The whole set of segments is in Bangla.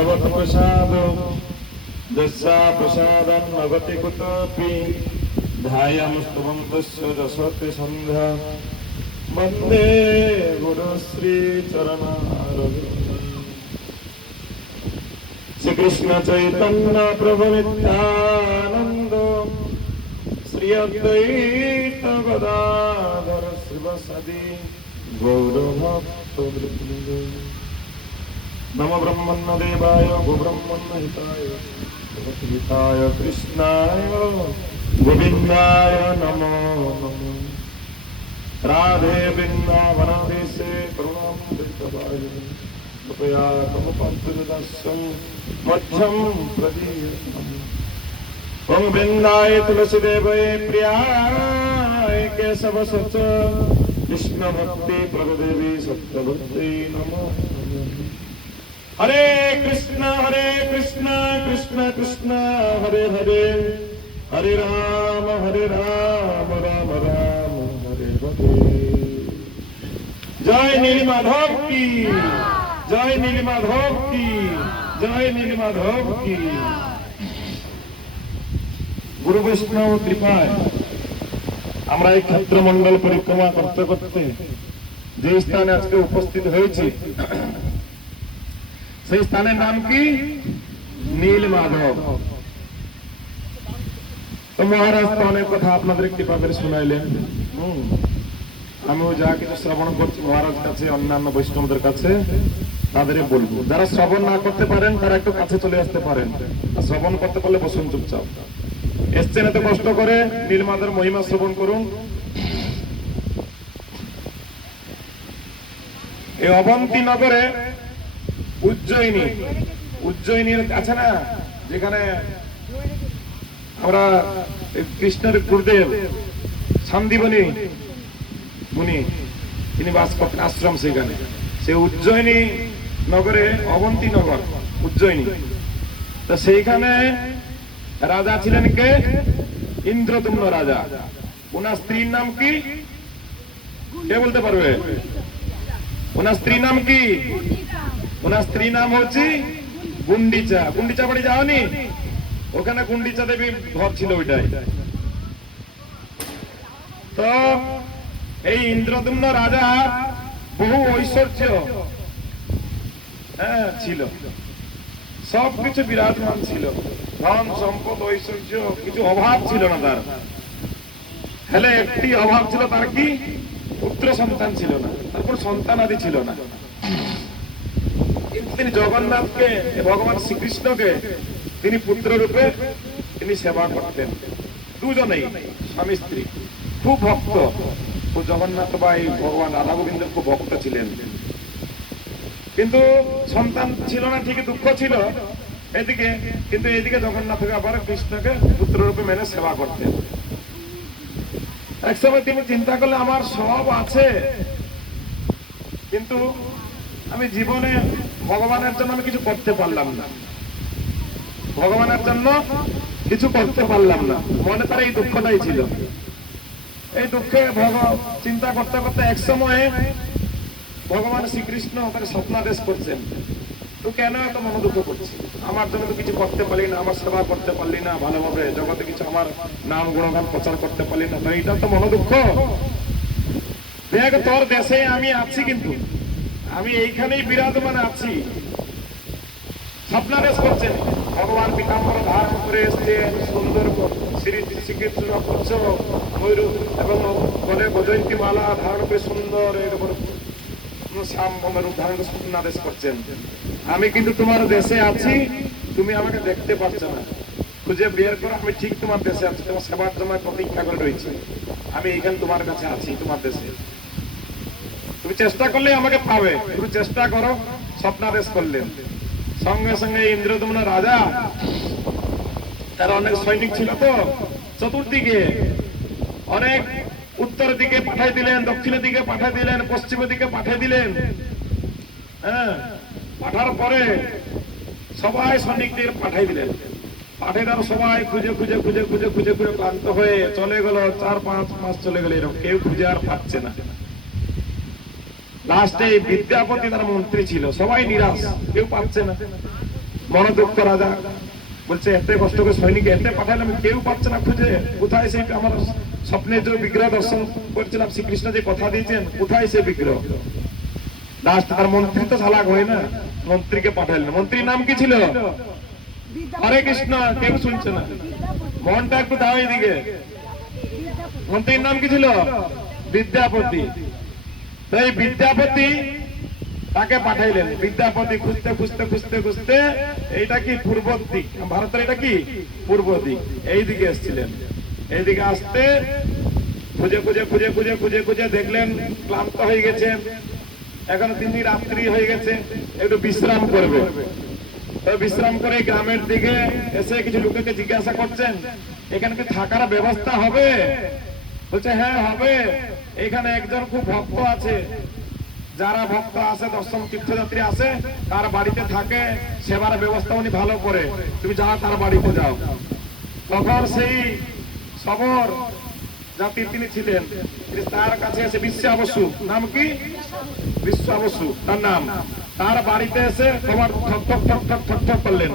भगवत प्रसाद यस्या प्रसादं नगति कुतोऽपि ध्यायामस्तुवन्तस्य रसते सन्ध्या वन्दे गुरुश्री चरणारविन्दम्। श्री कृष्ण चैतन्य प्रभु नित्यानंद श्री अद्वैत गदाधर शिवसदि गौरभक्तवृन्द। नमो ब्रह्मण्य देवाय गोब्रह्मण्य हिताय कृष्णाय गोविन्दाय नमो नमः। राधे वृन्दावनादेशे करुणामृतवाय कृपया तमुपस्थितस्सं मध्यं प्रदीयताम्। ओम वृन्दाय तुलसीदेवये प्रियाय केशवसच कृष्ण भक्ति प्रदेवी सत्यभक्ति नमो नमः। हरे कृष्ण कृष्ण कृष्ण हरे हरे हरे राम राम राम हरे हरे। जय नीलिमाधव की जय नीलिमाधव की जय नीलिमाधव की। गुरु वैष्णव कृपाয় আমরা এই ক্ষেত্রমণ্ডল পরিক্রমা করতে করতে যে স্থানে আজকে উপস্থিত হয়েছি সেই স্থানের নাম কি? নীলমাধব। তো মহারাজ তো অনেক কথা আপনাদের কৃপা করে শুনাইলেন। আমিও যা কিছু শ্রবণ করছি মহারাজ কাছে অন্যান্য বৈষ্ণবদের কাছে তাদের বলবো। যারা শ্রবণ না করতে পারেন তারা একটু কাছে চলে আসতে পারেন, আর শ্রবণ করতে পারলে বসুন চুপচাপ। এসছেন এত কষ্ট করে, নীলমাধবের মহিমা শ্রবণ করুন। এই অবন্তী নগরে উজ্জয়িনীর আছে না, যেখানে আমরা কৃষ্ণের গুরুদেব শান্তিবনী মুনি তিনি বাস করতেন আশ্রম, সেখানে সে উজ্জয়িনী নগরে অবন্তী নগর উজ্জয়িনী। তো সেইখানে রাজা ছিলেন কে? ইন্দ্রদুম্ন রাজা। ওনার স্ত্রীর নাম কি? কে বলতে পারবে? ওনার স্ত্রীর নাম কি? ওনার স্ত্রীর নাম হচ্ছে গুন্ডিচা। গুন্ডিচা বাড়ি যাওনি? ওখানে গুন্ডিচা দেবী ঘর ছিল ওইটাই। তো এই ইন্দ্রদুম্ন রাজা বহু ঐশ্বর্য ছিল, সবকিছু বিরাজমান ছিল, ধন সম্পদ ঐশ্বর্য, কিছু অভাব ছিল না তার। হলে একটি অভাব ছিল, তার কি? পুত্র সন্তান ছিল না, তারপর সন্তানাদি ছিল না। কিন্তু তিনি জগন্নাথকে, ভগবান শ্রীকৃষ্ণকে তিনি পুত্র রূপে তিনি সেবা করতেন। দুজনেই স্বামী স্ত্রী খুব ভক্ত। জগন্নাথ বা এই ভগবান রাধা গোবিন্দ খুব ভক্ত ছিলেন, কিন্তু সন্তান ছিল না, ঠিকই দুঃখ ছিল এদিকে, কিন্তু এদিকে জগন্নাথকে আবার কৃষ্ণকে পুত্র রূপে মেনে সেবা করতেন। একসময় তিনি চিন্তা করলে আমার সব আছে, কিন্তু আমি জীবনে ভগবানের জন্য আমি কিছু করতে পারলাম না, ভগবানের জন্য কিছু করতে পারলাম না। মনে তার এই দুঃখটাই ছিল। এই দুঃখে চিন্তা করতে করতে এক সময়ে ভগবান শ্রীকৃষ্ণ তাকে স্বপ্নাদেশ করছেন, তো কেন এত মনোদুঃখ করছি? আমার জন্য তো কিছু করতে পারলি না, আমার সেবা করতে পারলি না, ভালোভাবে জগতে কিছু আমার নাম গুণগান প্রচার করতে পারলি না, এইটা তো মনোদুঃখ। দেখ তোর দেশে আমি আছি, কিন্তু আমি এইখানেই বিরাজমান আছি। স্বপ্নাদেশ করছেন। ভগবান পীতাম্বর ধারণ করে এসছেন, সুন্দর শ্রীকৃষ্ণ পুচ্ছ ময়ূর এবং গলে বৈজয়ন্তী মালা ধারণ করে সুন্দর শ্যাম রূপ ধারণ করে স্বপ্নাদেশ করছেন। আমি কিন্তু তোমার দেশে আছি, তুমি আমাকে দেখতে পাচ্ছ না, খুঁজে বের করো, আমি ঠিক তোমার দেশে আছি, তোমার সেবার জন্য প্রতীক্ষা করে রয়েছি। আমি এইখানে তোমার কাছে আছি, তোমার দেশে। তুমি চেষ্টা করলে আমাকে পাবে, তুমি চেষ্টা করো। স্বপ্নাদেশ করলেন। সঙ্গে সঙ্গে ইন্দ্রদুম্ন রাজা, তার অনেক সৈনিক ছিল, তো চতুর্দিকে অনেক উত্তর দিকে পাঠিয়ে দিলেন, দক্ষিণের দিকে পাঠিয়ে দিলেন, পশ্চিমের দিকে পাঠিয়ে দিলেন। পাঠার পরে সবাই সৈনিকদের পাঠিয়ে দিলেন। পাঠিয়ে দেওয়ার সবাই খুঁজে খুঁজে খুঁজে খুঁজে খুঁজে খুঁজে ক্লান্ত হয়ে চলে গেল। 4-5 মাস চলে গেল, এরকম কেউ খুঁজে আর পাচ্ছে না। লাস্টে বিদ্যাপতি তার মন্ত্রী ছিল, সবাই নিরাশ, কেউ পাচ্ছে না। মনোদুঃখ রাজা বলছে এত কষ্ট করে সৈনিক এতে পাঠালাম কেউ পাচ্ছে না খুঁজে, কোথায় সেই আমার স্বপ্নে যে বিগ্রহ দর্শন করেছিলাম শ্রীকৃষ্ণ যে কথা দিয়েছেন, কোথায় সে বিগ্রহ? লাস্ট তার মন্ত্রী তো চালাক হয় না, মন্ত্রীকে পাঠালেন। মন্ত্রীর নাম কি ছিল? হরে কৃষ্ণ। কেউ শুনছে না, মনটা একটু দাও এদিকে। মন্ত্রীর নাম কি ছিল? বিদ্যাপতি। তো এই বিদ্যাপতি তাকে পাঠাইলেন। বিদ্যাপতি খুঁজতে খুঁজতে খুঁজতে খুঁজতে, এইটা কি পূর্ব দিক, ভারতের এটা কি পূর্ব দিক, এই দিকে এসেছিলেন। এইদিকে আসতে খুঁজে খুঁজে খুঁজে খুঁজে খুঁজে খুঁজে দেখলেন ক্লান্ত হয়ে গেছে, এখন তিনি রাত্রি হয়ে গেছে, একটু বিশ্রাম করবে। তো বিশ্রাম করে গ্রামের দিকে এসে কিছু লোকেকে জিজ্ঞাসা করছেন, এখানে কি থাকার ব্যবস্থা হবে? বলছে হ্যাঁ হবে, এখানে একজন খুব ভক্ত আছে, যারা ভক্ত আছে, দর্শন তীর্থযাত্রী আছে, তার বাড়িতে থাকে, সেবার ব্যবস্থা উনি ভালো করে, তুমি যাও তার বাড়িতে যাও। তখন সেই সবর জাতির তিনি ছিলেন, তার কাছে এসে বিশ্বাবসু, নাম কি? বিশ্বাবসু তার নাম। তার বাড়িতে এসে তোমার ঠক ঠক ঠক ঠক ঠক ঠক করলেন।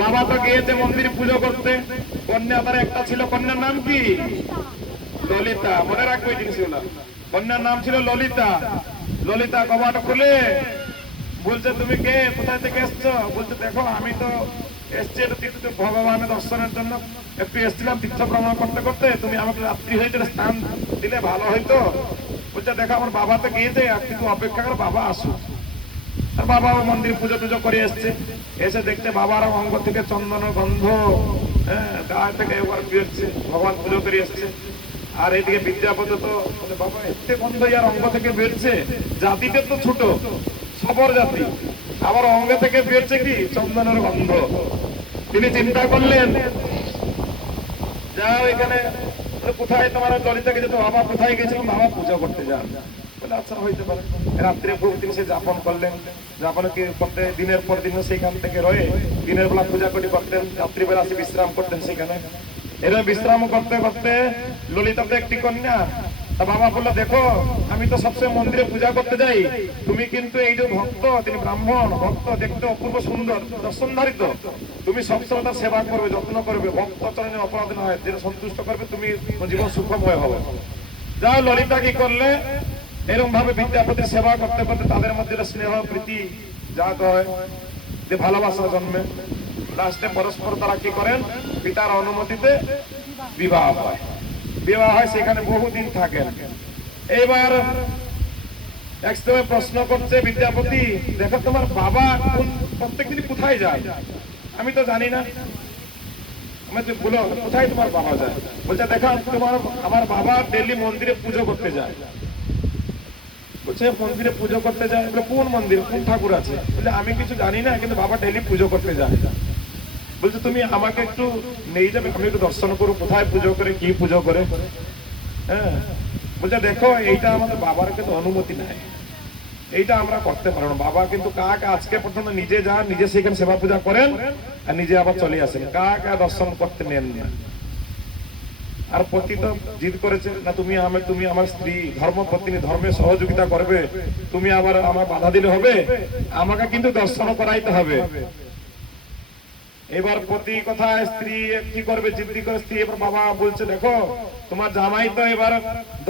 বাবা তো গিয়েছে মন্দিরে পুজো করতে, কন্যা তার একটা ছিল, কন্যার নাম কি? ললিতা। মনে রাখবে এই জিনিসগুলো, কন্যার নাম ছিল ললিতা। ললিতা কবাট খুলে বলছে তুমি কে, কোথায় থেকে এসছো? বলছে দেখো আমি তো এসছি তীর্থ ভগবানের দর্শনের জন্য, একটু এসছিলাম তীর্থ ভ্রমণ করতে করতে, তুমি আমাকে রাত্রি হইতে স্থান দিলে ভালো হইতো। বলছে দেখো আমার বাবা তো গিয়েছে, আর কিন্তু অপেক্ষা করে বাবা আসুক। আর বাবাও মন্দির পুজো টুজো করে এসছে, এসে দেখতে বাবার অঙ্গ থেকে চন্দন গন্ধ, গায়ে থেকে এবার বেরোচ্ছে, ভগবান পুজো করে এসছে। আর এইদিকে বিদ্যাপতি তো বাবা এতে গন্ধ ইয়ার অঙ্গ থেকে বেরছে, জাতিতে তো ছোট সবর জাতি, আবার অঙ্গ থেকে বেরছে কি চন্দনের গন্ধ। তিনি চিন্তা করলেন যাও এখানে, কোথায় তোমার ললিতাকে যেত, বাবা কোথায় গেছিল? বাবা পুজো করতে যান। বলে আচ্ছা হইতে পারে। রাত্রে খুব তিনি সে যাপন করলেন, যাপন করতে দিনের পর দিন সেখান থেকে রয়ে দিনের বেলা পূজা করি করতেন, রাত্রিবেলা আসে বিশ্রাম করতেন সেখানে। এরা বিশ্রাম করতে করতে ললিতা তো একটি কন্যা, তা বাবা বললো দেখো আমি তো সবসময় মন্দিরে পূজা করতে যাই, তুমি কিন্তু এই যে ভক্ত, তিনি ব্রাহ্মণ ভক্ত, দেখতে অপূর্ব সুন্দর দর্শনধারী, তো তুমি সবসময় তার সেবা করবে, যত্ন করবে, ভক্ত চরণে অপরাধ নয়, যেটা সন্তুষ্ট করবে, তুমি জীবন সুখময় হবে। যাও ললিতা কি করলে এরকম ভাবে বিদ্যাপতির সেবা করতে করতে তাদের মধ্যে স্নেহ প্রীতি জাত হয়, যে ভালোবাসা জন্মে। লাস্টে পরস্পর তারা কি করেন, পিতার অনুমতিতে বিবাহ হয়। বিবাহ হয়, সেখানে বহুদিন থাকেন। এইবার এক সময় প্রশ্ন করছে বিদ্যাপতি, দেখো তোমার বাবা প্রত্যেকদিন কোথায় যায়? আমি তো জানি না, আমি তো বলো কোথায় তোমার বাবা যায়? বলছে দেখো তোমার আমার বাবা ডেলি মন্দিরে পুজো করতে যায়। বলছে মন্দিরে পুজো করতে যায়? কোন মন্দির, কোন ঠাকুর আছে? বলে আমি কিছু জানি না, কিন্তু বাবা ডেলি পুজো করতে যায়। বলছে তুমি আমাকে একটু নিয়ে যাবে, আমি একটু দর্শন করবো কোথায় পুজো করে, কি পুজো করে। হ্যাঁ, বলছে দেখো এইটা আমাদের বাবার কিন্তু অনুমতি নাই, এইটা আমরা করতে পারবো না। বাবা কিন্তু কাকে আজকে পর্যন্ত নিজে যান, নিজে সেখানে সেবা পূজা করেন, আর নিজে আবার চলে আসেন, কাকে দর্শন করতে নেন না। আর পতি তো জিদ করেছে না, তুমি আমার স্ত্রী, ধর্মপত্নী, ধর্মে সহযোগিতা করবে, তুমি আবার আমার বাধা দিলে হবে? আমাকে কিন্তু দর্শন করাইতে হবে। এবার পতি কথা, স্ত্রী কি করবে, জিদ্দি করে স্ত্রী। এবার বাবা বলছে দেখো তোমার জামাই তো এবার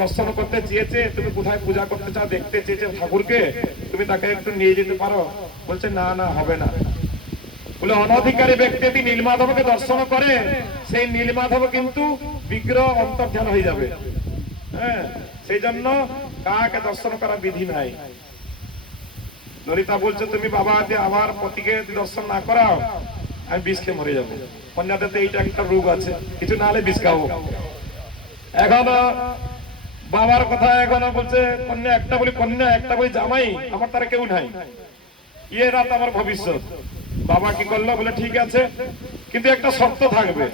দর্শন করতে চেয়েছে, তুমি কোথায় পূজা করতে চাও, দেখতে চেয়েছে ঠাকুরকে, তুমি তাকে একটু নিয়ে যেতে পারো। বলছে না না হবে না। বলে অনধিকারী ব্যক্তি যদি নীলমাধবকে দর্শন করে, সেই নীলমাধব কিন্তু বিগ্রহ অন্তর্ধান হয়ে যাবে। হ্যাঁ, সেই জন্য কাকে দর্শন করা বিধি নাই। ললিতা বলছে তুমি বাবা যে আমার পতিকে দর্শন না করাও, আমি বিষ খেয়ে মরে যাবো। কন্যাদের তো এইটা একটা রোগ আছে, কিছু না হলে বিষ খাবো। এখন বাবার কথা এখন বলছে কন্যা একটা বলি কন্যা, একটা বলি জামাই, আমার তারা কেউ নাই, ইয়ে রাত আমার ভবিষ্যৎ। বাবা কি করলো, বলে ঠিক আছে, কিন্তু একটা শর্ত থাকবে,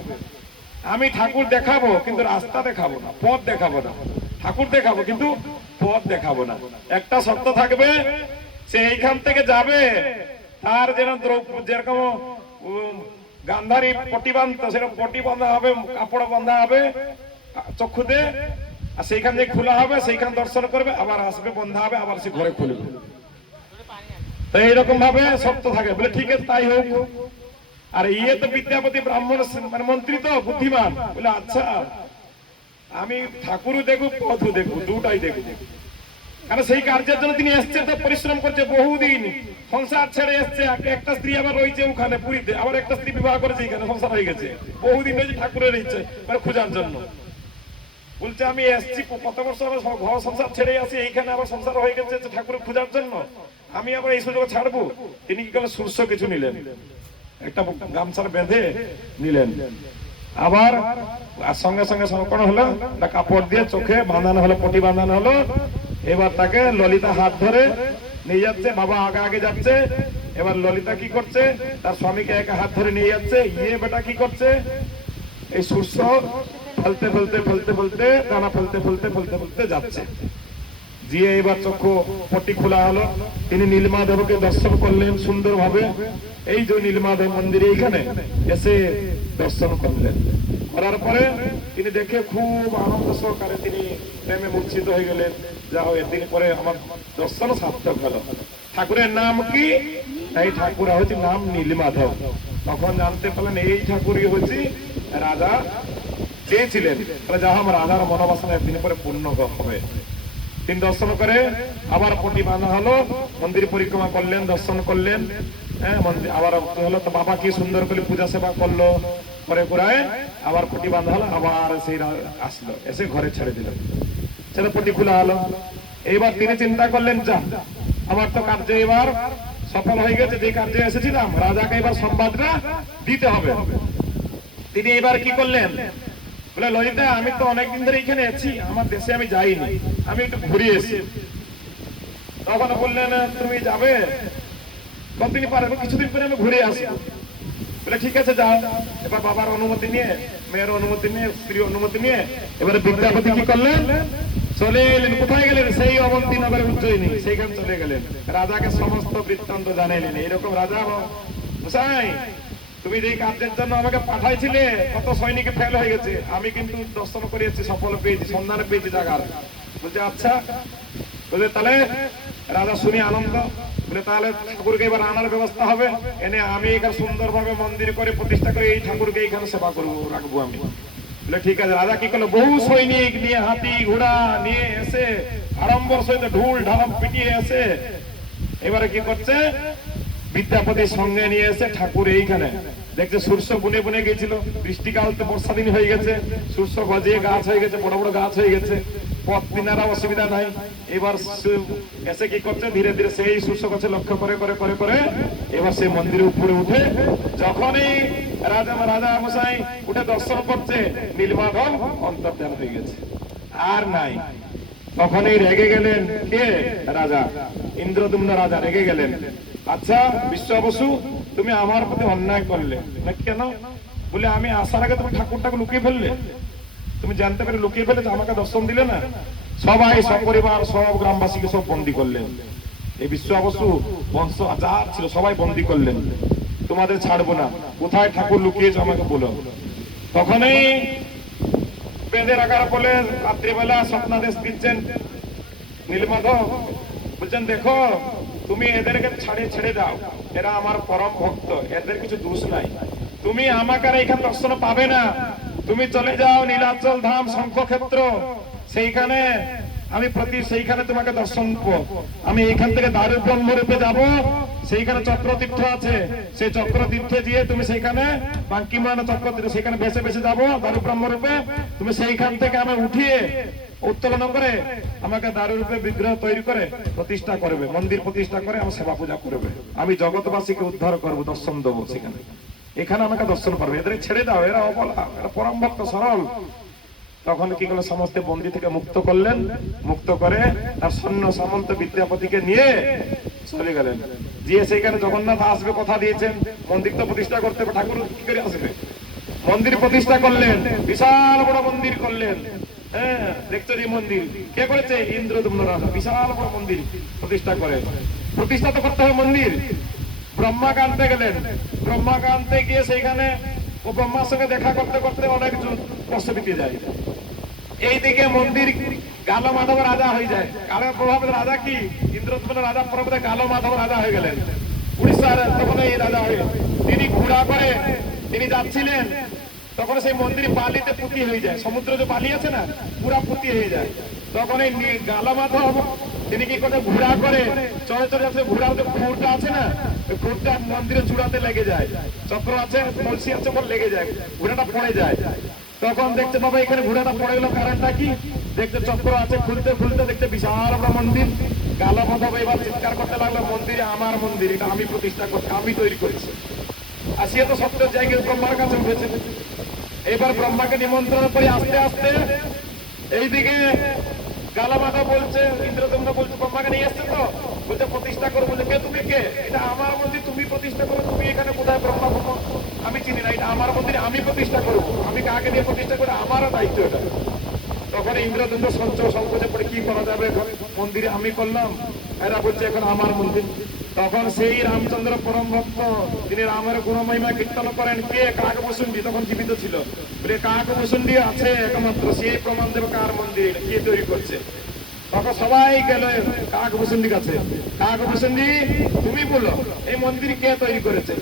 আমি ঠাকুর দেখাবো কিন্তু রাস্তা দেখাবো না, পথ দেখাবো না। ঠাকুর দেখাবো কিন্তু পথ দেখাবো না। একটা শর্ত থাকবে, সে এইখান থেকে যাবে, তার যেন যেরকম গান্ধারী পটি বাঁধতো, সেরকম পটি বাঁধা হবে, কাপড় বাঁধা হবে চক্ষুতে, আর সেইখান থেকে খোলা হবে, সেইখান দর্শন করবে, আবার আসবে, বন্ধা হবে, আবার সে ঘরে খুলবে। তো এইরকম ভাবে শর্ত থাকে। বলে ঠিক আছে তাই হোক। আর ইয়ে তো বিদ্যাপতি ব্রাহ্মণ মানে মন্ত্রী তো বুদ্ধিমান, বলে আচ্ছা আমি ঠাকুরও দেখব পথও দেখব, দুটাই দেখব। কারণ সেই কার্যের জন্য তিনি এসছে, তো পরিশ্রম করছে বহুদিন, সংসার ছেড়ে এসছে। একটা স্ত্রী আবার রয়েছে ওখানে পুরীতে, আবার একটা স্ত্রী বিবাহ করেছে এখানে, সংসার হয়ে গেছে বহুদিন রয়েছে ঠাকুরের ইচ্ছে মানে খোঁজার জন্য। বলছে আমি এসছি কত বছর ঘর সংসার ছেড়ে আসি, এইখানে আবার সংসার হয়ে গেছে ঠাকুরের খোঁজার জন্য, আমি আবার এই সুযোগ ছাড়বো। তিনি কি করলেন, সূর্য কিছু নিলেন, একটা গামছার বেঁধে নিলেন, আবার সঙ্গে সঙ্গে সমর্পণ হলো, একটা কাপড় দিয়ে চোখে বাঁধানো হলো, পটি বাঁধানো হলো। এবার তাকে ললিতা হাত ধরে নিয়ে যাচ্ছে, বাবা আগে আগে যাচ্ছে। এবার ললিতা কি করছে, তার স্বামীকে একা হাত ধরে নিয়ে যাচ্ছে। ইয়ে বেটা কি করছে, এই সূর্য ফলতে ফলতে ফলতে ফলতে দানা ফলতে ফলতে ফলতে ফলতে যাচ্ছে। দিয়ে এবার চক্ষু পটি খোলা হলো, তিনি নীলমাধবকে দর্শন করলেন সুন্দরভাবে। এই যে নীলমাধব মন্দিরে এখানে এসে দর্শন করলেন, করার পরে তিনি দেখে খুব আনন্দ সহকারে তিনি প্রেমে মূর্ছিত হয়ে গেলেন। যা হয় এদিন পরে আমার দর্শন সার্থক হলো। ঠাকুরের নাম কি, এই ঠাকুর হচ্ছে নাম নীলমাধব। তখন জানতে পারলেন এই ঠাকুরই হচ্ছে রাজা চেয়েছিলেন, যা আমার রাজার মনোবাসনা একদিন পরে পূর্ণ হবে। তিনি দর্শন করে আবার পটি বাঁধা হলো, মন্দির পরিক্রমা করলেন, দর্শন করলেন। হ্যাঁ, মন্দির আবার হলো, তো বাবা কি সুন্দর করে পূজা সেবা করলো, করে করায় আবার পটি বাঁধা হলো, আবার সেই আসলো, এসে ঘরে ছেড়ে দিল, সেটা পটি খোলা হলো। এইবার তিনি চিন্তা করলেন, যা আমার তো কার্য এবার সফল হয়ে গেছে, যে কার্যে এসেছিলাম রাজাকে এবার সংবাদটা দিতে হবে। তিনি এবার কি করলেন, বলে ললিতা আমি তো অনেকদিন ধরে এখানে আছি, আমার দেশে আমি যাইনি, আমি একটু ঘুরে এসি। তখন বললেন তুমি যাবে, কতদিন পারবে, কিছুদিন পরে আমি ঘুরে আসবো। বলে ঠিক আছে যাও। এবার বাবার অনুমতি নিয়ে, মেয়ের অনুমতি নিয়ে, স্ত্রীর অনুমতি নিয়ে এবারে বিদ্যাপতি কি করলেন, চলে এলেন। কোথায় গেলেন, সেই অবন্তী নগরে উজ্জয়িনী, সেইখানে চলে গেলেন। রাজাকে সমস্ত বৃত্তান্ত জানাইলেন। এইরকম রাজা মশাই, তুমি যে কার্যের জন্য আমাকে পাঠাইছিলে কত সৈনিক ফেল হয়ে গেছে, আমি কিন্তু দর্শন করিয়েছি, সফল পেয়েছি, সন্ধান পেয়েছি জায়গার। বলছে আচ্ছা, বলছে তাহলে রাজা শুনি আনন্দ। বলে তাহলে ঠাকুরকে এবার আনার ব্যবস্থা হবে, এনে আমি এখানে সুন্দরভাবে মন্দির করে প্রতিষ্ঠা করে এই ঠাকুরকে এইখানে সেবা করবো, রাখবো আমি। বলে ঠিক আছে। রাজা কি করলো, বহু সৈনিক নিয়ে, হাতি ঘোড়া নিয়ে এসে আড়ম্বর সহিত ঢুল ঢালাম পিটিয়ে এসে এবারে কি করছে, বিদ্যাপতির সঙ্গে নিয়ে এসে ঠাকুর এইখানে দেখছে সূর্য বুনে বুনে গেছিল, বৃষ্টিকাল তো বর্ষা দিন হয়ে গেছে, সূর্য গজিয়ে গাছ হয়ে গেছে, বড় বড় গাছ হয়ে গেছে, পথ দিনারা অসুবিধা নাই। এবার এসে কি করছে, ধীরে ধীরে সেই সূর্য গাছে লক্ষ্য করে করে করে করে এবার সেই মন্দিরের উপরে উঠে, যখনই রাজা মশাই উঠে দর্শন করছে, নীলমাধব অন্তর্ধান হয়ে গেছে, আর নাই। তখনই রেগে গেলেন কে, রাজা ইন্দ্রদুম্ন রাজা রেগে গেলেন। আচ্ছা বিশ্ব বসু, তুমি আমার প্রতি অন্যায় করলে না কেন? বলে আমি আসার আগে তুমি ঠাকুরটাকে লুকিয়ে ফেললে, তুমি জানতে পেরে লুকিয়ে ফেলে আমাকে দর্শন দিলে না। সবাই সপরিবার সব গ্রামবাসীকে সব বন্দী করলেন। এই বিশ্ব বসু বংশ যা ছিল সবাই বন্দী করলেন, তোমাদের ছাড়বো না, কোথায় ঠাকুর লুকিয়েছে আমাকে বলো। তখনই বেঁধে রাখার বলে রাত্রিবেলা স্বপ্নাদেশ দিচ্ছেন নীলমাধব, বলছেন দেখো তুমি এদেরকে ছেড়ে দাও, এরা আমার পরম ভক্ত, এদের কিছু দোষ নাই, তুমি আমাকে আর এখানে দর্শন পাবে না, তুমি চলে যাও নীলাচল ধাম শঙ্খক্ষেত্র, সেইখানে আমি সেইখানে তোমাকে দর্শন দেবো। আমি এইখান থেকে দারু ব্রহ্মরূপে যাব, সেইখানে চক্রতীর্থ আছে, সেই চক্রতীর্থে দিয়ে তুমি সেইখানে বাঙ্কিমান চক্রতীর্থ, সেখানে বেছে বেছে যাবো দারু ব্রহ্মরূপে, তুমি সেইখান থেকে আমি উঠিয়ে উত্তোলন করে আমাকে দারু রূপে বিগ্রহ তৈরি করে প্রতিষ্ঠা করবে, মন্দির প্রতিষ্ঠা করে আমার সেবা পূজা করবে, আমি জগৎবাসীকে উদ্ধার করবো, দর্শন দেবো সেখানে, এখানে আমাকে দর্শন পারবে, এদের ছেড়ে দাও, এরা অবলা, এরা পরম ভক্ত সরল। তখন কি করলো, সমস্ত বন্দী থেকে মুক্ত করলেন, মুক্ত করে তার সৈন্য সামন্ত বিদ্যাপতিকে নিয়ে চলে গেলেন। দিয়ে সেইখানে জগন্নাথ আসবে কথা দিয়েছেন, মন্দির তো প্রতিষ্ঠা করতে হবে, ঠাকুর কি করে আসবে, মন্দির প্রতিষ্ঠা করলেন, বিশাল বড় মন্দির করলেন। হ্যাঁ দেখছো এই মন্দির কে করেছে, ইন্দ্রদুম্ন রাজা বিশাল বড় মন্দির প্রতিষ্ঠা করে, প্রতিষ্ঠা তো করতে হবে মন্দির। ব্রহ্মাকান্তে গেলেন, ব্রহ্মাকান্তে গিয়ে সেইখানে ও ব্রহ্মার সঙ্গে দেখা করতে করতে অনেক বছর বিতে যায়। এইদিকে মন্দির কালো মাধব রাজা হয়ে যায়, কালো প্রভাবের রাজা কি ইন্দ্রদ্যুম্ন রাজা পরবর্তীতে কালো মাধব রাজা হয়ে গেলেন উড়িষ্যার, তখন এই রাজা হয়ে তিনি ঘোড়া করে তিনি যাচ্ছিলেন, তখন সেই মন্দির বালিতে পুঁতি হয়ে যায়, সমুদ্র যে বালি আছে না পুরা পুঁতি হয়ে যায়। তখন এই কালো মাধব তিনি কি করে ঘোড়া করে চলে চলে যাচ্ছে, ঘোড়ার যে খুঁড়টা আছে না ওই খুঁড়টা মন্দিরে চূড়াতে লেগে যায়, চক্র আছে কলসি আছে বলে লেগে যায়, ঘোড়াটা পড়ে যায়। তখন দেখতে বাবা এখানে ঘোড়াটা পড়ে গেল, কারণটা কি দেখতে চক্র আছে, খুলতে খুলতে দেখতে বিশাল বড় মন্দির। কালো মাধব এবার চিৎকার করতে লাগলো, মন্দিরে আমার মন্দির, এটা আমি প্রতিষ্ঠা করছি, আমি তৈরি করেছি। আসিয়া তো সত্যের জায়গায় ব্রহ্মার কাছে উঠেছে। এবার ব্রহ্মাকে নিমন্ত্রণ করে আস্তে আস্তে এইদিকে কালো মাধব বলছে, ইন্দ্রদম্ন বলছে ব্রহ্মাকে নিয়ে আসছে তো, বলছে প্রতিষ্ঠা করবো। বলছে কে তুমি কে? এটা আমার মন্দির, তুমি প্রতিষ্ঠা করো। তুমি এখানে কোথায় ব্রহ্মা? আমি চিনি না, এটা আমার মন্দির, আমি প্রতিষ্ঠা করবো। আমি কাকে দিয়ে প্রতিষ্ঠা করে, আমারও দায়িত্ব এটা। তখন ইন্দ্রদম্ন সংকোচে পড়ে কি করা যাবে, মন্দিরে আমি করলাম, এরা বলছে এখন আমার মন্দির। তখন সেই রামচন্দ্র পরম ভক্ত তিনি রামের গুণমহিমা কীর্তন করেন, কে কাকভূষুণ্ডী তখন জীবিত ছিল, বলে কাকভূষুণ্ডী আছে একমাত্র, সেই প্রমাণ দেবে কার মন্দির কে তৈরি করছে। তখন সবাই গেল কাকভূষুণ্ডীর কাছে, কাকভূষুণ্ডী তুমি বলো এই মন্দির কে তৈরি করেছে?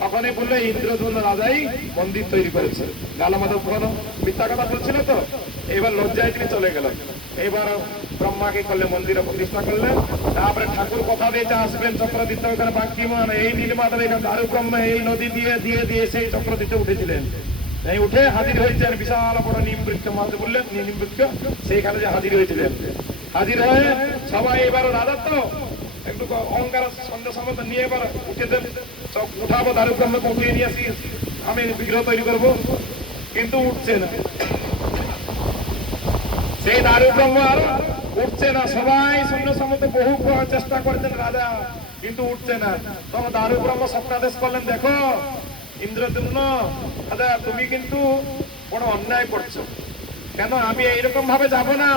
তখনই বললো ইন্দ্রদ্যুম্ন রাজাই মন্দির তৈরি করেছে। কালো মাধব কোনো মিথ্যা কথা বলছিল তো, এবার লজ্জায় তিনি চলে গেল। এবার ব্রহ্মাকে করলে মন্দিরে প্রতিষ্ঠা করলেন। তারপরে ঠাকুর কথা দিয়েছে আসবেন চক্র দিতে, ওখানে বাগদিমান এই নীলমাধব এখানে দারু ব্রহ্ম এই নদী দিয়ে দিয়ে দিয়ে সেই চক্র দিতে উঠেছিলেন। এই উঠে হাজির হয়েছেন বিশাল বড় নিম বৃক্ষ, মাঝে বললেন নিম বৃক্ষ, সেইখানে যে হাজির হয়েছিলেন। হাজির হয়ে সবাই এবার রাজা তো একটু অহংকার সন্ধ্যা সম্বন্ধ নিয়ে এবার উঠে দেন, সব উঠাবো দারু ব্রহ্মকে উঠিয়ে নিয়ে আসি, আমি বিগ্রহ তৈরি করবো, কিন্তু উঠছে না সেই দারু ব্রহ্ম, আর উঠছে না। সবাই সৈন্য সম্মত বহু চেষ্টা করেছেন রাজা, কিন্তু উঠছে না। তখন দারু ব্রহ্ম স্বপ্নাদেশ করলেন, দেখো ইন্দ্রদ্যুম্ন রাজা তুমি কিন্তু বড় অন্যায় করছো। কেন? আমি এইরকম ভাবে যাব না,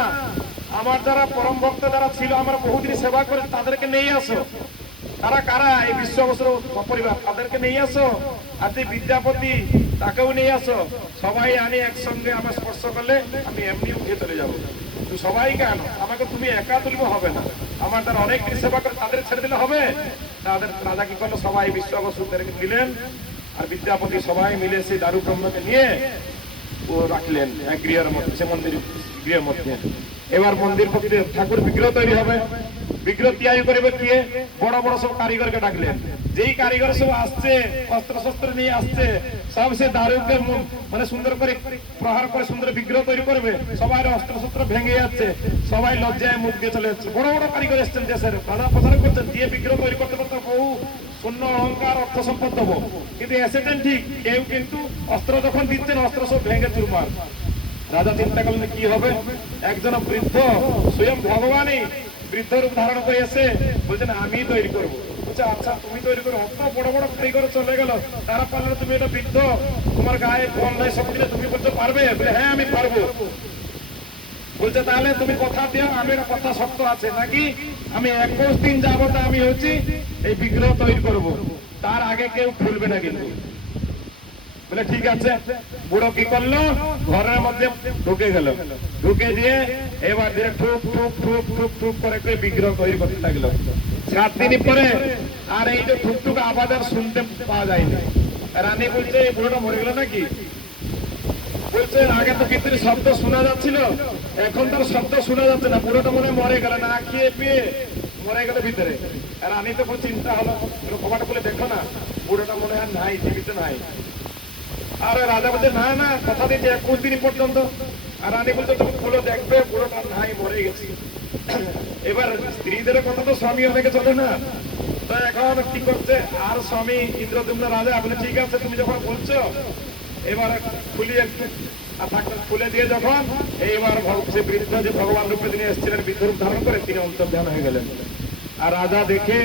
আমার যারা পরম ভক্ত যারা ছিল, আমার বহুদিন সেবা করে, তাদেরকে নিয়ে আসো। তারা কারা? এই বিশ্ববস্ত্র পরিবার, তাদেরকে নিয়ে আসো। আর যে বিদ্যাপতি তাকেও নিয়ে আসো, সবাই আনি একসঙ্গে আমার স্পর্শ করলে আমি এমনি উঠে চলে যাবো। সবাই কেন? আমাকে তুমি একা তুলবে হবে না, আমার যারা অনেক দিন সেবা করে তাদের ছেড়ে দিলে হবে? তাদের রাজা কি করলো, সবাই বিশ্ববস্ত্রদেরকে দিলেন, আর বিদ্যাপতি সবাই মিলে সেই দারু ব্রহ্মকে নিয়ে ও রাখলেন এক গৃহের মধ্যে, সে মন্দির গৃহের মধ্যে। এবার মন্দির প্রতি ঠাকুর বিগ্রহ তৈরি হবে, বিগ্রহ তৈরি করবে কে? বড় বড় সব কারিগরকে ডাকলেন। যেই কারিগর সব আসছে অস্ত্র শস্ত্র নিয়ে আসছে, সব সে দারুকে মানে সুন্দর করে প্রহার করে সুন্দর বিগ্রহ তৈরি করবে, সবাই অস্ত্র শস্ত্র ভেঙে যাচ্ছে, সবাই লজ্জায় মুখ দিয়ে চলে যাচ্ছে। বড় বড় কারিগর এসছেন দেশের, প্রধান প্রচার করছেন, দিয়ে বিগ্রহ তৈরি করতে করতে বহু শূন্য অহংকার অর্থ সম্পদ দেবো, কিন্তু এসেছেন ঠিক, কেউ কিন্তু অস্ত্র যখন দিচ্ছেন অস্ত্র সব ভেঙে চুরমার। রাজা চিন্তা করলেন কি হবে। একজন বৃদ্ধ স্বয়ং ভগবানই বৃদ্ধ রূপ ধারণ করে এসে বলছেন আমি তৈরি করবো। বলছে আচ্ছা তুমি তৈরি করো। অত বড় বড় কারিগর চলে গেল, তারা পারলে তুমি এটা বৃদ্ধ, তোমার গায়ে বল নাই শক্তি নেই, তুমি বলছো পারবে? বলে হ্যাঁ আমি পারবো। বলছে তাহলে তুমি কথা দিও, আমি একটা কথা শক্ত আছে নাকি, আমি 21 দিন যাবত আমি হচ্ছি এই বিগ্রহ তৈরি করব, তার আগে কেউ খুলবে না কিন্তু। বলে ঠিক আছে। বুড়ো কি করলো, ঘরের মধ্যে ঢুকে গেল, ঢুকে দিয়ে এবার দিয়ে ঠুক ঠুক ঠুক ঠুক ঠুক করে বিগ্রহ তৈরি করতে লাগলো। 7 দিন পরে আর এই যে ঠুকঠুক আওয়াজ আর শুনতে পাওয়া যায়নি। রানী বলছে এই বুড়োটা মরে গেল নাকি? বলছে আগে তো কিন্তু শব্দ শোনা যাচ্ছিল, এখন তার শব্দ শোনা যাচ্ছে না, বুড়োটা মনে মরে গেল, না খেয়ে পেয়ে মরে গেল ভিতরে। আর রানী তো চিন্তা হলো, খবরটা বলে দেখো না বুড়োটা মনে হয় নাই, জীবিত নাই। আর রাজা বলছে না না কথা দিয়েছে 21 দিন পর্যন্ত। আর রানী বলছে তুমি খুলে দেখবে বুড়োটা নাই, মরে গেছি। এবার স্ত্রীদের কথা তো স্বামী অনেকে চলে না, তো এখন কি করছে, আর স্বামী ইন্দ্রদ্যুম্ন রাজা বলে ঠিক আছে তুমি যখন বলছো এবার খুলি একটু, আর খুলে দিয়ে যখন এইবার সে বৃদ্ধ যে ভগবান রূপে তিনি এসেছিলেন বৃদ্ধ রূপ ধারণ করে তিনি অন্তর্ধান হয়ে গেলেন। আর রাজা দেখে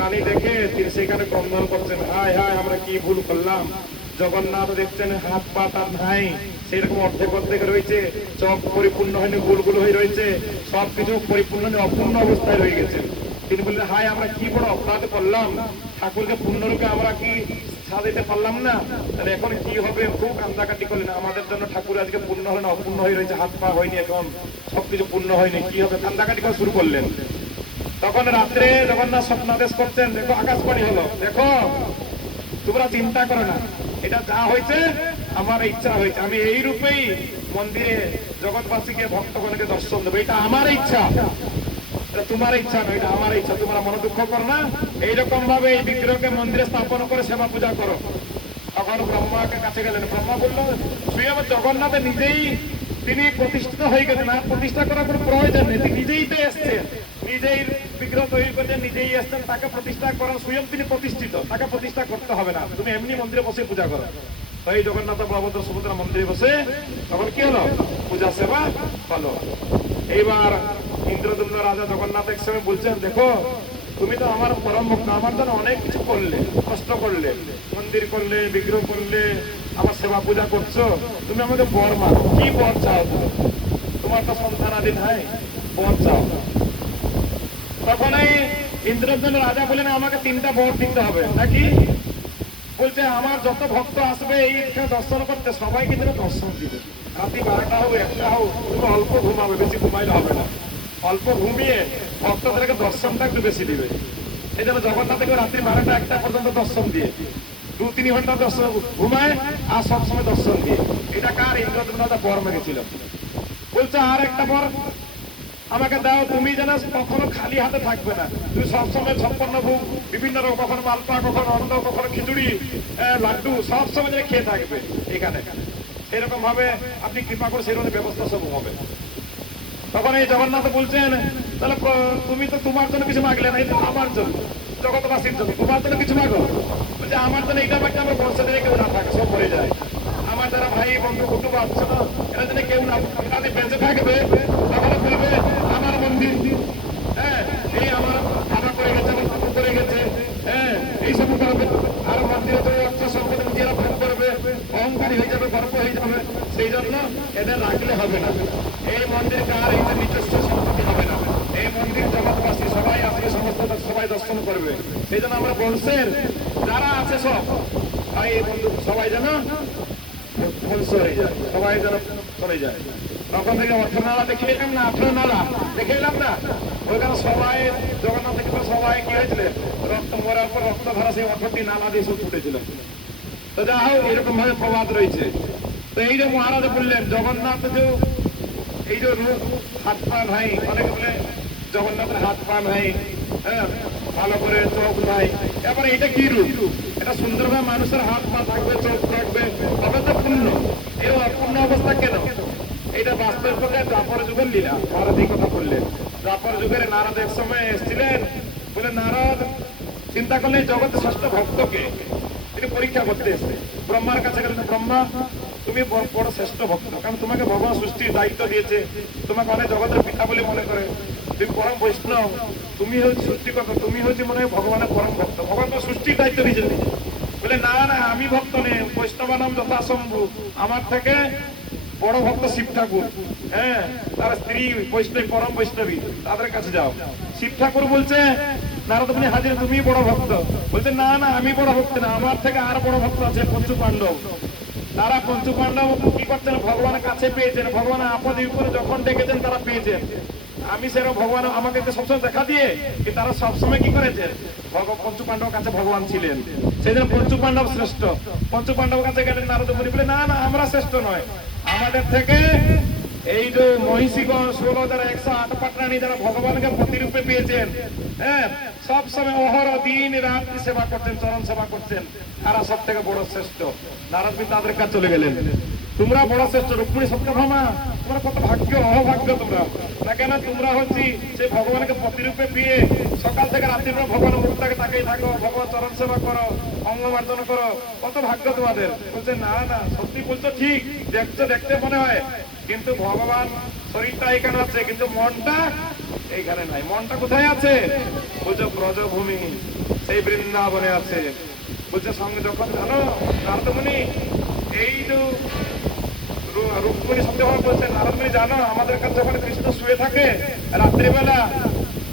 রানী দেখে তিনি সেখানে ক্রন্দন করছেন, হায় হায় আমরা কি ভুল করলাম। জগন্নাথ দেখছেন হাত পা তার নাই, সেরকম অর্ধেক অর্ধেক রয়েছে, চোখ পরিপূর্ণ হয়নি, গোলগুলো হয়ে রয়েছে, সবকিছু পরিপূর্ণ অপূর্ণ অবস্থায় রয়ে গেছে। তিনি বললেন হায় আমরা কি বড় অপরাধ করলাম, ঠাকুরকে পূর্ণরূপে আমরা কি সাজাইতে পারলাম না, তাহলে এখন কি হবে। খুব কান্দাকাটি করলেন, আমাদের জন্য ঠাকুর আজকে পূর্ণ হয় না, অপূর্ণ হয়ে রয়েছে, হাত পা হয়নি, এখন সবকিছু পূর্ণ হয়নি, কি হবে, কান্দাকাটি করা শুরু করলেন। তখন রাত্রে জগন্নাথ স্বপ্নাদেশ করছেন, দেখো আকাশবাণী হলো, দেখো তোমরা চিন্তা করো না, এটা যা হয়েছে আমার ইচ্ছা হয়েছে, আমি এই রূপেই মন্দিরে জগৎবাসীকে ভক্তগণকে দর্শন দেবো, এটা আমার ইচ্ছা, এটা তোমার ইচ্ছা নয়, এটা আমার ইচ্ছা, তোমরা মনে দুঃখ করো না, এইরকম ভাবে এই বিগ্রহকে মন্দিরে স্থাপন করে সেবা পূজা করো। তখন ব্রহ্মাকে কাছে গেলেন, ব্রহ্মা বলল স্বয়ং জগন্নাথ নিজেই তিনি প্রতিষ্ঠিত হয়ে গেছেন, আর প্রতিষ্ঠা করার কোনো প্রয়োজন নেই, তিনি নিজেই তো এসছেন, নিজেই বিগ্রহ তৈরি করছেন, নিজেই এসছেন, তাকে প্রতিষ্ঠা করার স্বয়ং তিনি প্রতিষ্ঠিত, তাকে প্রতিষ্ঠা করতে হবে না, তুমি এমনি মন্দিরে বসে পূজা করো। এই জগন্নাথ বলভদ্র সুভদ্রা মন্দিরে বসে তখন কি হলো, পূজা সেবা হলো। এইবার ইন্দ্রদুম্ন রাজা জগন্নাথ এক সময় বলছেন, দেখো তুমি তো আমার পরম ভক্ত, আমার জন্য অনেক কিছু করলে, কষ্ট করলে, মন্দির করলে, বিগ্রহ করলে, আমার সেবা পূজা করছো, তুমি আমাকে বর মানো, কি বর চাও তুমি? তোমার তো সন্তান আদি নাই, বর চাও। তখন এই ইন্দ্রদুম্ন রাজা বলেন, আমাকে 3টা বর দিতে হবে নাকি? বলছে আমার যত ভক্ত আসবে এইখানে দর্শন করতে, সবাইকে যেন দর্শন দিবে, রাত্রি 12টা হোক 1টা হোক, তুমি অল্প ঘুমাবে, বেশি ঘুমাইলে হবে না, অল্প ঘুমিয়ে ভক্তদেরকে দর্শনটা একটু বেশি দিবে। এই জন্য জগন্নাথকে রাত্রি 12টা 1টা পর্যন্ত দর্শন দিয়ে 2-3 ঘন্টা দর্শন ঘুমায় আর সবসময় দর্শন দিয়ে। এটা কার? ইন্দ্রদুম্ন বর মেরেছিল। বলছে আর একটা বর আমাকে দাও, তুমি যেন কখনো খালি হাতে থাকবে না, তুমি সবসময় 56 ভোগ বিভিন্ন রকম, কখনো মালপা, কখনো অন্ন, কখনো খিচুড়ি, লাড্ডু, সবসময় যেন খেয়ে থাকবে এখানে, এরকম ভাবে আপনি কৃপা করে সেরকম ব্যবস্থা সব হবে। তখন এই জগন্নাথ বলছেন, তাহলে তুমি তো তোমার জন্য কিছু মাগলে না, এটা আমার জন্য, জগৎবাসীর জন্য, তোমার জন্য কিছু মাগো। বলছে আমার জন্য এইটা মাগতে আমার বংশে কেউ না থাকে, সব মরে যায়, আমার যারা ভাই বন্ধু কুটুম্ব আছে না, এরা যেন কেউ না তাদের বেঁচে থাকবে, তাহলে বলবে আমার মন্দির, হ্যাঁ এই আমার খানা করে গেছে, আমার পুকুর করে গেছে, হ্যাঁ এইসব করবে, আর মন্দিরে তো অর্থ সম্পদ নিজেরা ভাগ করবে, অহংকারী হয়ে যাবে, গর্ব হয়ে যাবে, সেই জন্য এদের রাখলে হবে না। এই মন্দির কার? এটা নিজস্ব সম্পত্তি হবে না, এই মন্দির জগৎবাসী সবাই আসবে, সমস্ত সবাই দর্শন করবে, সেই জন্য আমরা বংশের যারা আছে সব ভাই বন্ধু সবাই যেন ধ্বংস হয়ে যায়, সবাই যেন চলে যায়। তখন থেকে অর্থনালা দেখে এলাম না, অর্থনালা দেখে এলাম না, ওইখানে সবাই জগন্নাথ থেকে সবাই কি হয়েছিল, রক্ত মরার পর রক্ত ধরা সেই অর্থটি নালা দিয়ে সব ফুটেছিল। তো যা হোক এরকম ভাবে প্রবাদ রয়েছে। তো এই যে মহারাজা বললেন জগন্নাথ যে এই যে রূপ, হাত পা নাই, অনেকে বলে জগন্নাথের হাত পা নাই, হ্যাঁ ভালো করে চোখ নাই, এবার এটা কি রূপ? এটা সুন্দরভাবে মানুষের হাত পা থাকবে, চোখ থাকবে, তবে তো পূর্ণ, এই অপূর্ণ অবস্থা কেন? এটা বাস্তব পক্ষে দ্বাপর যুগের লীলা। মহারাজ এই কথা বললেন, দ্বাপর যুগের নারদ এক সময় এসেছিলেন, বলে নারদ চিন্তা করলেন জগতের শ্রেষ্ঠ ভক্তকে তিনি পরীক্ষা করতে এসছে, ব্রহ্মার কাছে গেলেন, ব্রহ্মা তুমি বড় শ্রেষ্ঠ ভক্ত, কারণ তোমাকে ভগবান সৃষ্টির দায়িত্ব দিয়েছে, তোমাকে অনেক জগতের পিতা বলে মনে করে, তুমি পরম বৈষ্ণব, তুমি হচ্ছে সৃষ্টিকর্তা, তুমি হচ্ছে মনে হয় ভগবানের পরম ভক্ত, ভগবান তো সৃষ্টির দায়িত্ব দিয়েছেন। বলে না না আমি ভক্ত নেই, বৈষ্ণবানাম যথাসম্ভু, আমার থেকে বড় ভক্ত শিব ঠাকুর, হ্যাঁ তার স্ত্রী বৈষ্ণবী, পরম বৈষ্ণবী, তাদের কাছে যাও। শিব ঠাকুর বলছে নারদ মুনি হাজির, তুমি বড় ভক্ত। বলছে না না আমি বড় ভক্ত না, আমার থেকে আর বড় ভক্ত আছে পঞ্চু পাণ্ডব। তারা পঞ্চু পাণ্ডব কি করছেন, ভগবানের কাছে পেয়েছেন, ভগবান আপদ বিপদে যখন ডেকেছেন তারা পেয়েছেন। আমি সেরকম ভগবান আমাকে সবসময় দেখা দিয়ে কি তারা সবসময় কি করেছে, পঞ্চু পাণ্ডব কাছে ভগবান ছিলেন, সেই জন্য পঞ্চু পাণ্ডব শ্রেষ্ঠ। পঞ্চু পাণ্ডব কাছে গেলেন নারদ মুনি, বলে না না আমরা শ্রেষ্ঠ নয়, আমাদের থেকে এই যে মহিষীগণ 16,108 পাটরানী যারা ভগবানকে প্রতিরূপে পেয়েছেন, হ্যাঁ সব সময় অহর দিন রাত্রি সেবা করছেন, চরণ সেবা করছেন, তারা সব থেকে বড় শ্রেষ্ঠ। নারদ মুনি তাদের কাছে চলে গেলেন, তোমরা বড় শ্রেষ্ঠ, রুক্মিণী সত্যভামা তোমরা কত ভাগ্য, অভাগ্য তোমরা না, কেন তোমরা হচ্ছি সেই ভগবানকে প্রতিরূপে পেয়ে সকাল থেকে রাত্রি ভগবানের মুখটাকে তাকিয়ে থাকো, ভগবান চরণ সেবা করো, অঙ্গমার্জন করো, কত ভাগ্য তোমাদের। বলছে না না সত্যি বলছো, ঠিক দেখছো, দেখতে মনে হয়, কিন্তু ভগবান শরীরটা এখানে আছে কিন্তু মনটা এইখানে নাই। মনটা কোথায় আছে? বলছো ব্রজভূমি, সেই বৃন্দাবনে আছে। বলছে সঙ্গে যখন জানো নারদ মুনি এই যে রুক্মিণী সত্যভামা বলছে, নারদ মুনি জানো আমাদের কাছে যখন কৃষ্ণ শুয়ে থাকে রাত্রিবেলা,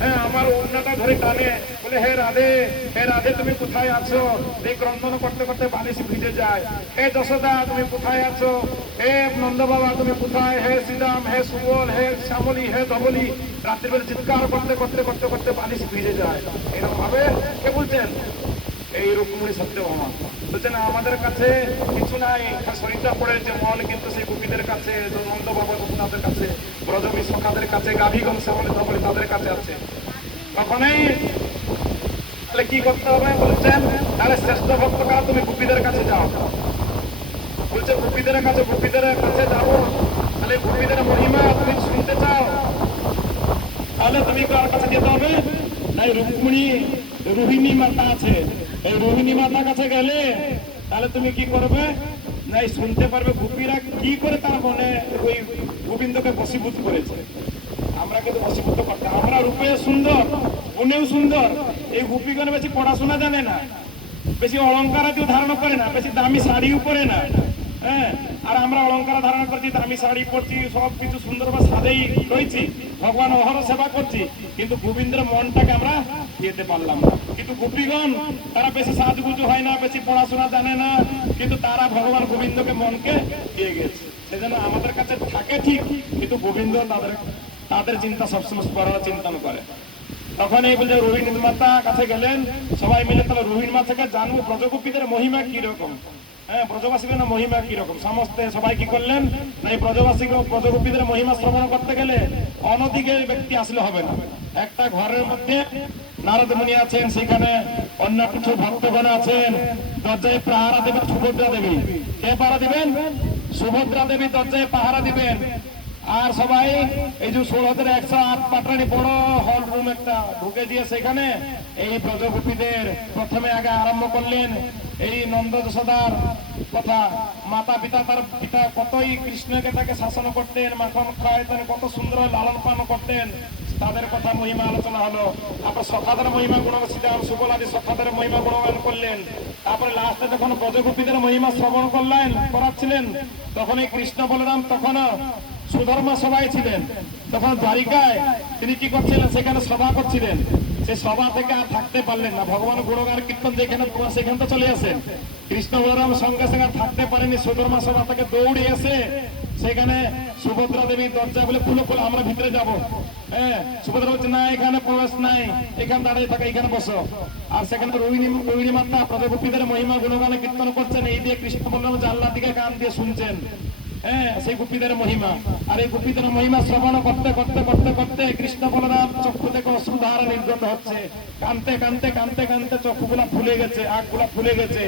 হ্যাঁ আমার ওড়নাটা ধরে টানে, বলে হে রাধে তুমি কোথায় আছো? এই ক্রন্দন করতে করতে বালিশ ভিজে যায়। হে যশোদা তুমি কোথায় আছো? হে নন্দ বাবা তুমি কোথায়? হে শ্রীরাম, হে সুবল, হে শ্যামলী, হে ধবলী, রাত্রিবেলা চিৎকার করতে করতে করতে করতে বালিশ ভিজে যায়। এরকম ভাবে কে বলছেন? এই রুক্মিণী সত্যভামা বলছেন আমাদের কাছে কিছু নাই, শরীরটা পড়েছে, মন কিন্তু সেই গোপীদের কাছে, নন্দ বাবা গোপীনাথের কাছে, ব্রজবী সখাদের কাছে, গাভীগণ শ্যামলী ধবলী তাদের কাছে আছে। তখনই তাহলে কি করতে হবে বলছেন? তাহলে শ্রেষ্ঠ ভক্ত কারা? তুমি গোপীদের কাছে যাও। বলছে গোপীদের কাছে যাবো, তাহলে গোপীদের মহিমা তুমি শুনতে চাও, তাহলে তুমি কার কাছে যেতে হবে? তাই রুক্মিণী রোহিণী মাতা আছে, এই রোহিণী মাতার কাছে গেলে তাহলে তুমি কি করবে? নাই শুনতে পারবে গোপীরা কি করে তার মনে ওই গোবিন্দকে বশীভূত করেছে। আমরা কিন্তু বশীভূত করতে, আমরা রূপে সুন্দর, গুণেও সুন্দর, এই গোপীগণ বেশি পড়াশোনা জানে না, বেশি অলঙ্কার ধারণ করে না, বেশি দামি শাড়িও পরে না। হ্যাঁ, আর আমরা অলঙ্কার ধারণ করছি, দামি শাড়ি পরছি, সব কিছু সুন্দরভাবে সাজেই রয়েছি, ভগবান অহর সেবা করছি, কিন্তু গোবিন্দের মনটাকে আমরা যেতে পারলাম না। কিন্তু গোপীগণ তারা বেশি সাজগুজু হয় না, বেশি পড়াশোনা জানে না, কিন্তু তারা ভগবান গোবিন্দকে মনকে দিয়ে গেছে। সেজন্য আমাদের কাছে থাকে ঠিক, কিন্তু গোবিন্দ তাদের চিন্তা সবসময় করার চিন্তন করে। তখন এই বলছে রোহিণী মাতা কাছে গেলেন সবাই মিলে, তাহলে রোহিণী মাতাকে জানবো ব্রজগোপীদের মহিমা কিরকম, হ্যাঁ ব্রজবাসীদের মহিমা কিরকম। সমস্ত সবাই কি করলেন? না এই ব্রজগোপীদের মহিমা শ্রবণ করতে গেলে অনধিকের ব্যক্তি আসলে হবে না। একটা ঘরের মধ্যে নারদ মুনি আছেন, সেখানে অন্য কিছু ভক্তগণ আছেন, দরজায় পাহারা দেবেন সুভদ্রা দেবী। কে পাহারা দিবেন? সুভদ্রা দেবী দরজায় পাহারা দিবেন। আর সবাই এই যে 16,108 পাটরানি বড় হল রুম একটা ঢুকে দিয়ে সেখানে এই ব্রজগোপীদের প্রথমে আগে আরম্ভ করলেন এই নন্দ যশোদার কথা। মাতা পিতা, তার পিতা কতই কৃষ্ণকে তাকে শাসন করতেন, মাখন খাওয়াইতেন, কত সুন্দর লালন পালন করতেন, তাদের কথা মহিমা আলোচনা হলো। তারপর সখাদের মহিমা গুণগান, সুবল আদি সখাদের মহিমা গুণগান করলেন। তারপরে লাস্টে যখন ব্রজগোপীদের মহিমা শ্রবণ করাচ্ছিলেন, তখন এই কৃষ্ণ বলরাম তখনও সুধর্মা সভায় ছিলেন। তখন দ্বারিকায় তিনি কি করছিলেন? সেখানে সভা করছিলেন। সেই সভা থেকে আর থাকতে পারলেন না, ভগবান গুণগান কীর্তন যেখানে সেখানে তো চলে আসেন। কৃষ্ণ বলরাম সঙ্গে সঙ্গে থাকতে পারেনি, সুধর্মা সভা থেকে দৌড়ে এসে সেখানে সুভদ্রা দেবী দরজা বলে খুলে আমরা ভিতরে যাব। হ্যাঁ, সুভদ্রা বলছে না এখানে প্রবেশ নাই, এখানে দাঁড়িয়ে থাকা, এখানে বসো। আর সেখানে রোহিণী মাতা ব্রজগোপীদের মহিমা গুণগানে কীর্তন করছেন, এই দিয়ে কৃষ্ণ বলরাম জানলার দিকে কান দিয়ে শুনছেন। হ্যাঁ, সেই গোপীদের মহিমা। আর এই গোপীদের মহিমা শ্রবণ করতে করতে করতে করতে কৃষ্ণ বলরাম চক্ষু থেকে অশ্রুধারা নির্গত হচ্ছে। কানতে কানতে কানতে কানতে চক্ষুগুলা ফুলে গেছে, আঁখগুলা ফুলে গেছে,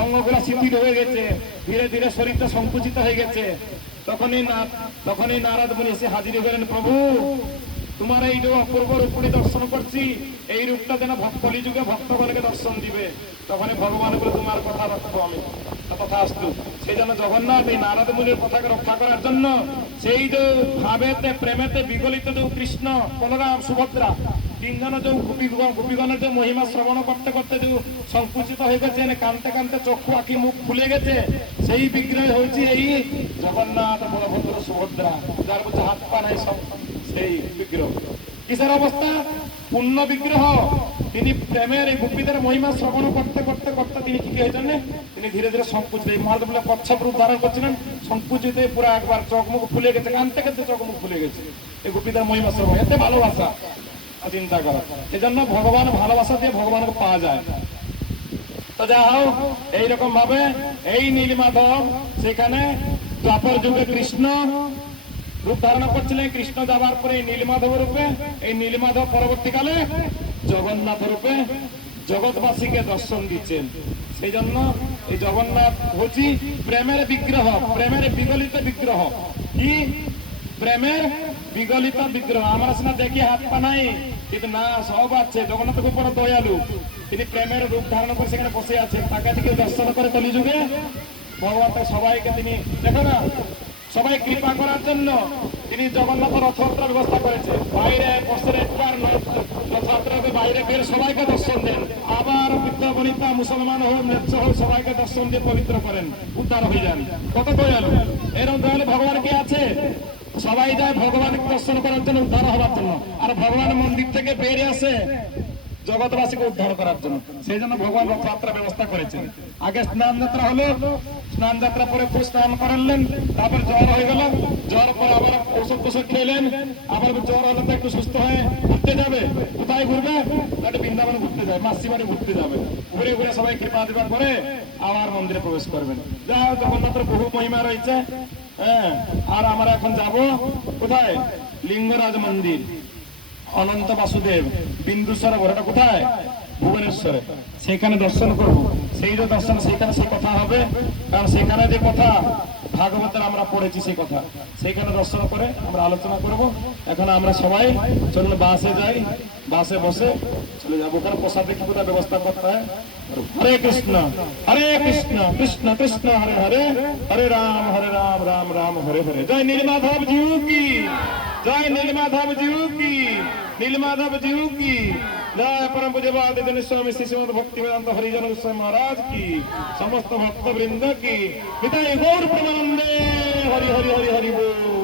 অঙ্গগুলা শিথিল হয়ে গেছে, ধীরে ধীরে শরীরটা সংকুচিত হয়ে গেছে। তখনই নারদ মুনি এসে হাজির করেন, প্রভু তোমার এই যে অপূর্ব রূপটি দর্শন করছি, এই রূপটা যেন কলিযুগে ভক্তগণকে দর্শন দিবে। তখনই ভগবান বলে তোমার কথা রাখবো আমি, কথা আসতো। সেই জন্য জগন্নাথ এই নারদ মুনির কথাকে রক্ষা করার জন্য সেই যে ভাবেতে প্রেমেতে বিগলিত যে কৃষ্ণ বলরাম সুভদ্রা তিনজন যে গোপীগণের যে মহিমা শ্রবণ করতে করতে যে সংকুচিত হয়ে গেছে, কানতে কানতে চক্ষু আঁকি মুখ ফুলে গেছে, সেই বিগ্রহ হয়েছে এই জগন্নাথ বলভদ্র সুভদ্রা, যার মধ্যে হাত পা নাই সব সেই বিগ্রহ। কিসের অবস্থা? পূর্ণ বিগ্রহ। তিনি প্রেমের এই গোপীদের মহিমা শ্রবণ করতে করতে করতে তিনি কি হয়েছেন? তিনি ধীরে ধীরে সংকুচিত, এই মহাদেব কচ্ছপ রূপ ধারণ করছিলেন, সংকুচিত পুরো একবার চোখমুখ ফুলে গেছে, কানতে কানতে চোখমুখ ফুলে গেছে এই গোপীদের মহিমা শ্রবণ। এতে ভালোবাসা চিন্তা করা। এজন্য ভগবান ভালোবাসা দিয়ে ভগবানকে পাওয়া যায়। তো যা হোক, এইরকম ভাবে এই নীলমাধব সেখানে দ্বাপর যুগে কৃষ্ণ রূপ ধারণ করছিলেন। কৃষ্ণ যাবার পরে এই নীলমাধব রূপে, এই নীলমাধব পরবর্তীকালে জগন্নাথ রূপে জগৎবাসীকে দর্শন দিচ্ছেন। সেই জন্য এই জগন্নাথ হচ্ছে প্রেমের বিগ্রহ, প্রেমের বিগলিত বিগ্রহ। কি প্রেমের বিগলিত বিগ্রহ? আমরা সিনা দেখি হাত পা নাই, কিন্তু না সব আছে। জগন্নাথ খুব বড় দয়ালু, তিনি প্রেমের রূপ ধারণ করে সেখানে বসে আছেন। তাকে থেকে দর্শন করে কলিযুগে ভগবান সবাইকে তিনি দেখো না, সবাই কৃপা করার জন্য তিনি জগন্নাথ রথযাত্রার ব্যবস্থা করেছে। বাইরে বছরে একবার রথযাত্রাতে বাইরে বের সবাইকে দর্শন দেন, আবার বৃদ্ধ বনিতা মুসলমান হোক নেত্র হোক সবাইকে দর্শন দিয়ে পবিত্র করেন, উদ্ধার হয়ে যান। কত দয়ালু! এরকম দয়ালু ভগবান কি আছে? সবাই যায় ভগবানকে দর্শন করার জন্য, উদ্ধার হওয়ার জন্য। আর ভগবান মন্দির থেকে বেরিয়ে আসে জগৎবাসীকে উদ্ধার করার জন্য। সেই জন্য ভগবান রথযাত্রা ব্যবস্থা করেছেন। আগে স্নান যাত্রা হলো, স্নান যাত্রা পরে খুব স্নান করালেন, তারপর জ্বর হয়ে গেল, জ্বর পরে আবার ওষুধ টষুধ খেলেন, আবার জ্বর হলে তো একটু সুস্থ হয়ে ঘুরতে যাবে। কোথায় ঘুরবে? একটা বৃন্দাবন ঘুরতে যাবে, মাসি বাড়ি ঘুরতে যাবে। ঘুরে ঘুরে সবাই কৃপা দেবার পরে আবার মন্দিরে প্রবেশ করবেন। যা জগন্নাথের বহু মহিমা রয়েছে। হ্যাঁ, আর আমরা এখন যাব কোথায়? লিঙ্গরাজ মন্দির, অনন্ত বাসুদেব, বিন্দুসর ঘোড়াটা কোথায়? ভুবনেশ্বরে। সেখানে দর্শন করব। সেই যে দর্শন, সেখানে সেই কথা হবে, কারণ সেখানে যে কথা ভাগবতের আমরা পড়েছি সেই কথা, সেইখানে দর্শন করে আমরা আলোচনা করব। এখন আমরা সবাই চলুন বাসে যাই, বাসে বসে চলে যাবো। ওখানে প্রসাদ কি কোথায় ব্যবস্থা করতে হয়। হরে কৃষ্ণ কৃষ্ণ কৃষ্ণ হরে হরে, হরে রাম রাম রাম হরে হরে। জয় নীলমাধব জিউ কি, জয় নীলমাধব জিউ কি, নীলমাধব জিউ কি জয়। পরম পূজ্যপাদ স্বামী শ্রী শ্রীমদ ভক্তি বেদান্ত হরিজন গোস্বামী মহারাজ কি, সমস্ত ভক্ত বৃন্দ কি। নিতাই গৌর প্রেমানন্দে। হরি হরি হরি হরি বল।